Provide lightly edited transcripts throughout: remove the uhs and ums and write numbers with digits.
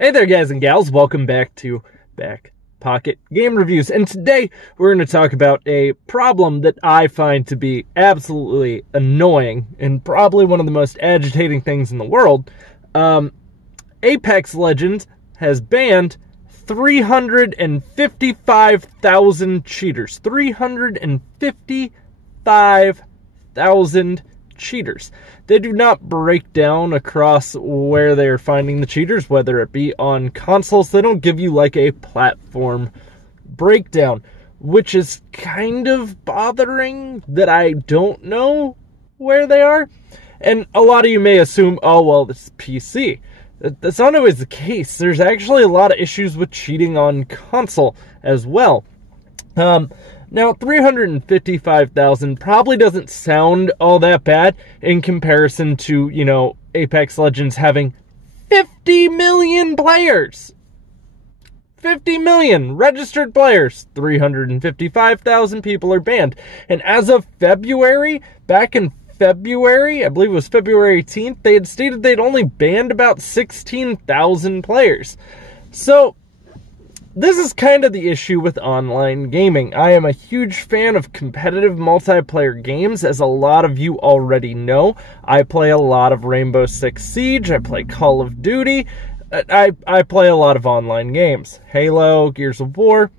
Hey there, guys and gals. Welcome back to Back Pocket Game Reviews. And today we're going to talk about a problem that I find to be absolutely annoying and probably one of the most agitating things in the world. Apex Legends has banned 355,000 cheaters. 355,000 cheaters. They do not break down across where they're finding the cheaters, whether it be on consoles. They don't give you like a platform breakdown, which is kind of bothering that I don't know where they are. And a lot of you may assume, oh, well, this is PC. That's not always the case. There's actually a lot of issues with cheating on console as well. Now, 355,000 probably doesn't sound all that bad in comparison to, you know, Apex Legends having 50 million players. 50 million registered players. 355,000 people are banned. And as of February, back in February, I believe it was February 18th, they had stated they'd only banned about 16,000 players. So this is kind of the issue with online gaming. I am a huge fan of competitive multiplayer games, as a lot of you already know. I play a lot of Rainbow Six Siege, I play Call of Duty, I play a lot of online games. Halo, Gears of War.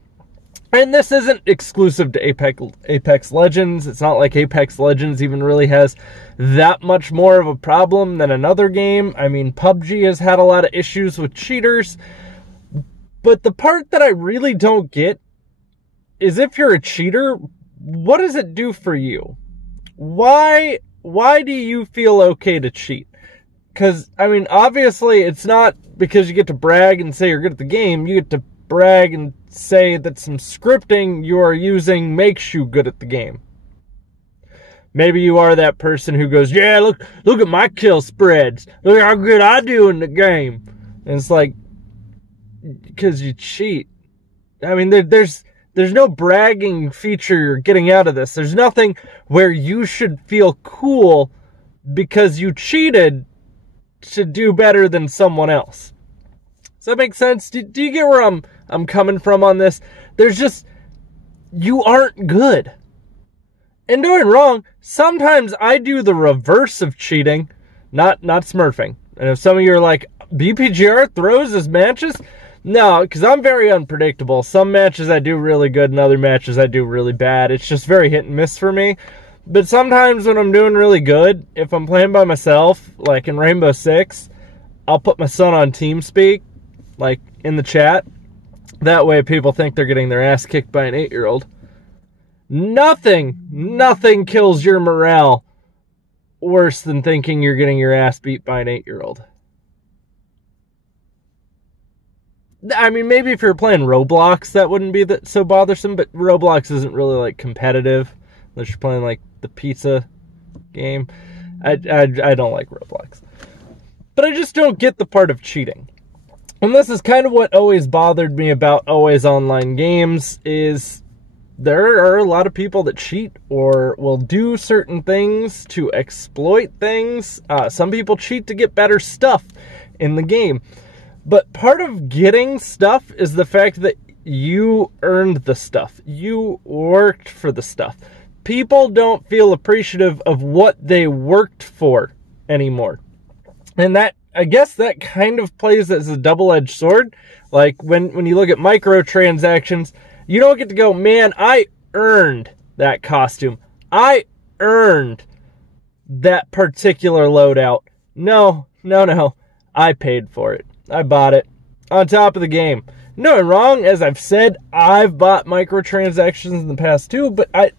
And this isn't exclusive to Apex Legends. It's not like Apex Legends even really has that much more of a problem than another game. I mean, PUBG has had a lot of issues with cheaters. But the part that I really don't get is, if you're a cheater, what does it do for you? Why do you feel okay to cheat? Because, I mean, obviously it's not because you get to brag and say you're good at the game. You get to brag and say that some scripting you are using makes you good at the game. Maybe you are that person who goes, yeah, look at my kill spreads. Look how good I do in the game. And it's like, because you cheat. I mean, there's no bragging feature you're getting out of this. There's nothing where you should feel cool because you cheated to do better than someone else. Does that make sense? Do you get where I'm coming from on this? There's just, you aren't good. And don't get me wrong, sometimes I do the reverse of cheating, not smurfing. And if some of you are like, BPGR throws his matches? No, because I'm very unpredictable. Some matches I do really good and other matches I do really bad. It's just very hit and miss for me. But sometimes when I'm doing really good, if I'm playing by myself, like in Rainbow Six, I'll put my son on TeamSpeak, like in the chat. That way people think they're getting their ass kicked by an 8-year-old. Nothing kills your morale worse than thinking you're getting your ass beat by an 8-year-old. I mean, maybe if you're playing Roblox, that wouldn't be so bothersome, but Roblox isn't really, like, competitive, unless you're playing, like, the pizza game. I don't like Roblox. But I just don't get the part of cheating. And this is kind of what always bothered me about always online games, is there are a lot of people that cheat or will do certain things to exploit things. Some people cheat to get better stuff in the game. But part of getting stuff is the fact that you earned the stuff. You worked for the stuff. People don't feel appreciative of what they worked for anymore. And that, I guess that kind of plays as a double-edged sword. Like when you look at microtransactions, you don't get to go, man, I earned that costume. I earned that particular loadout. No. I paid for it. I bought it on top of the game. No, I'm wrong. As I've said, I've bought microtransactions in the past too, but I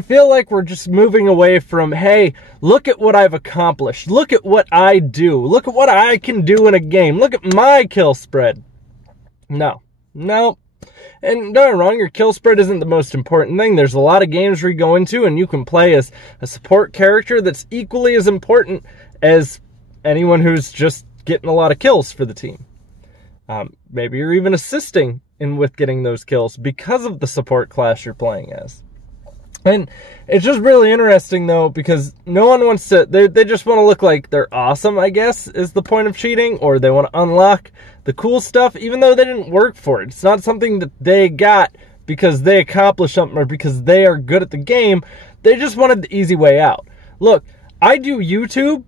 feel like we're just moving away from, hey, look at what I've accomplished. Look at what I do. Look at what I can do in a game. Look at my kill spread. No. And don't get me wrong, your kill spread isn't the most important thing. There's a lot of games where you go into and you can play as a support character that's equally as important as anyone who's just getting a lot of kills for the team. Maybe you're even assisting with getting those kills because of the support class you're playing as. And it's just really interesting, though, because no one wants to, they just want to look like they're awesome, I guess, is the point of cheating, or they want to unlock the cool stuff, even though they didn't work for it. It's not something that they got because they accomplished something or because they are good at the game. They just wanted the easy way out. Look, I do YouTube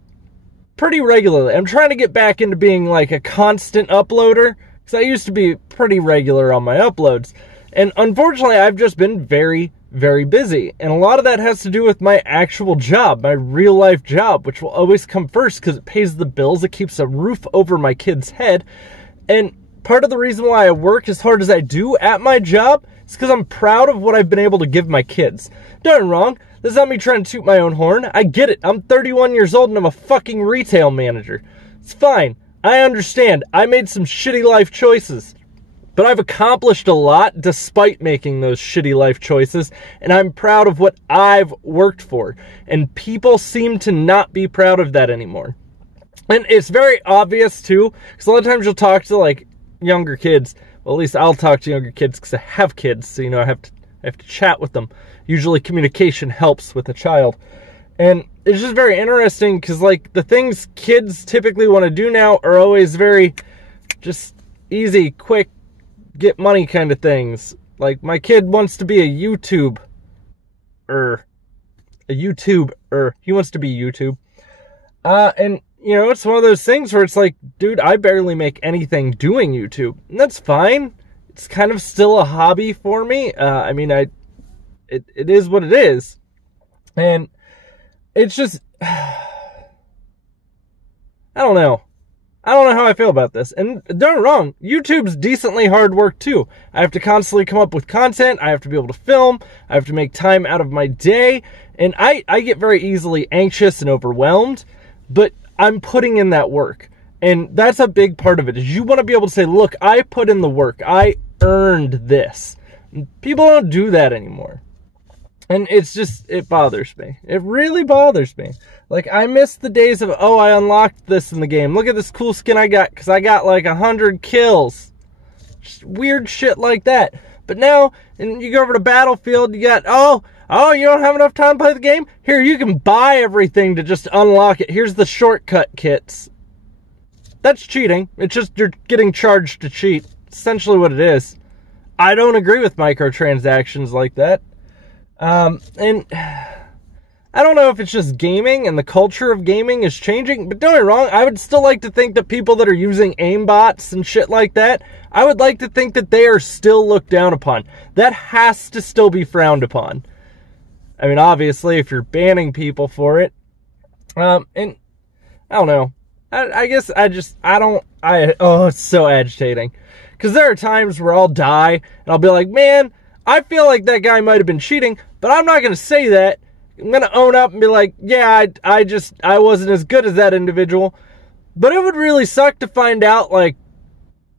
pretty regularly. I'm trying to get back into being like a constant uploader, because I used to be pretty regular on my uploads. And unfortunately, I've just been very, very busy. And a lot of that has to do with my actual job, my real life job, which will always come first because it pays the bills. It keeps a roof over my kid's head. And part of the reason why I work as hard as I do at my job is because I'm proud of what I've been able to give my kids. Don't get me wrong. This is not me trying to toot my own horn. I get it. I'm 31 years old and I'm a fucking retail manager. It's fine. I understand. I made some shitty life choices. But I've accomplished a lot despite making those shitty life choices, and I'm proud of what I've worked for. And people seem to not be proud of that anymore. And it's very obvious, too, because a lot of times you'll talk to, like, younger kids. Well, at least I'll talk to younger kids because I have kids, so, you know, I have to chat with them. Usually communication helps with a child. And it's just very interesting because, like, the things kids typically want to do now are always very just easy, quick, get money kind of things. Like, my kid wants to be a YouTuber. He wants to be YouTube. And, you know, it's one of those things where it's like, dude, I barely make anything doing YouTube. And that's fine. It's kind of still a hobby for me. I mean, it is what it is. And it's just, I don't know. I don't know how I feel about this. And don't get me wrong, YouTube's decently hard work too. I have to constantly come up with content. I have to be able to film. I have to make time out of my day. And I get very easily anxious and overwhelmed. But I'm putting in that work. And that's a big part of it, is you want to be able to say, look, I put in the work. I earned this. And people don't do that anymore. And it's just, it bothers me. It really bothers me. Like, I miss the days of, oh, I unlocked this in the game. Look at this cool skin I got, because I got like 100 kills. Just weird shit like that. But now, and you go over to Battlefield, you got, oh, you don't have enough time to play the game? Here, you can buy everything to just unlock it. Here's the shortcut kits. That's cheating. It's just you're getting charged to cheat. Essentially what it is. I don't agree with microtransactions like that. And I don't know if it's just gaming and the culture of gaming is changing, but don't get me wrong, I would still like to think that people that are using aimbots and shit like that, I would like to think that they are still looked down upon. That has to still be frowned upon. I mean, obviously, if you're banning people for it, and I don't know. I guess it's so agitating. Because there are times where I'll die and I'll be like, man, I feel like that guy might have been cheating, but I'm not going to say that. I'm going to own up and be like, yeah, I wasn't as good as that individual. But it would really suck to find out, like,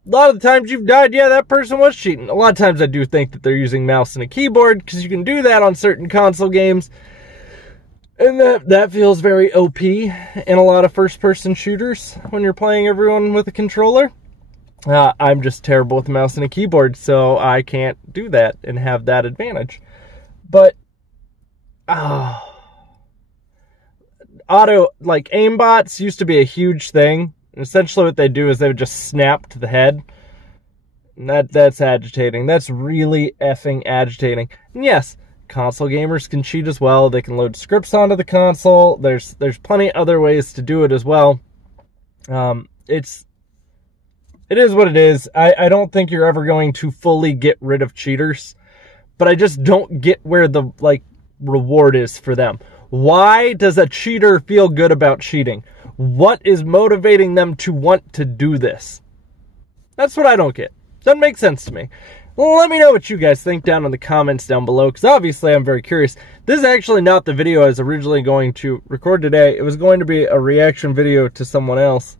a lot of the times you've died, yeah, that person was cheating. A lot of times I do think that they're using mouse and a keyboard, because you can do that on certain console games. And that feels very OP in a lot of first-person shooters when you're playing everyone with a controller. I'm just terrible with a mouse and a keyboard, so I can't do that and have that advantage. But, aimbots used to be a huge thing. And essentially what they do is they would just snap to the head. And that's agitating. That's really effing agitating. And yes, console gamers can cheat as well. They can load scripts onto the console. There's plenty other ways to do it as well. It is what it is. I don't think you're ever going to fully get rid of cheaters. But I just don't get where the, reward is for them. Why does a cheater feel good about cheating? What is motivating them to want to do this? That's what I don't get. Doesn't make sense to me. Well, let me know what you guys think down in the comments down below, because obviously I'm very curious. This is actually not the video I was originally going to record today. It was going to be a reaction video to someone else.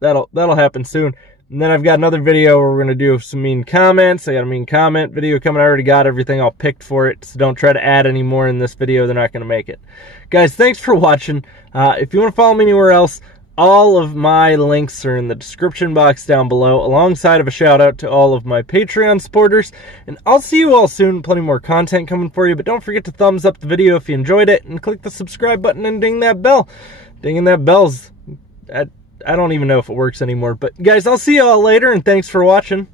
That'll happen soon. And then I've got another video where we're going to do some mean comments. I got a mean comment video coming. I already got everything all picked for it, so don't try to add any more in this video. They're not going to make it. Guys, thanks for watching. If you want to follow me anywhere else, All of my links are in the description box down below, alongside of a shout out to all of my Patreon supporters. And I'll see you all soon. Plenty more content coming for you, but don't forget to thumbs up the video if you enjoyed it, and click the subscribe button and ding that bell. Dinging that bell's... I don't even know if it works anymore. But guys, I'll see you all later, and thanks for watching.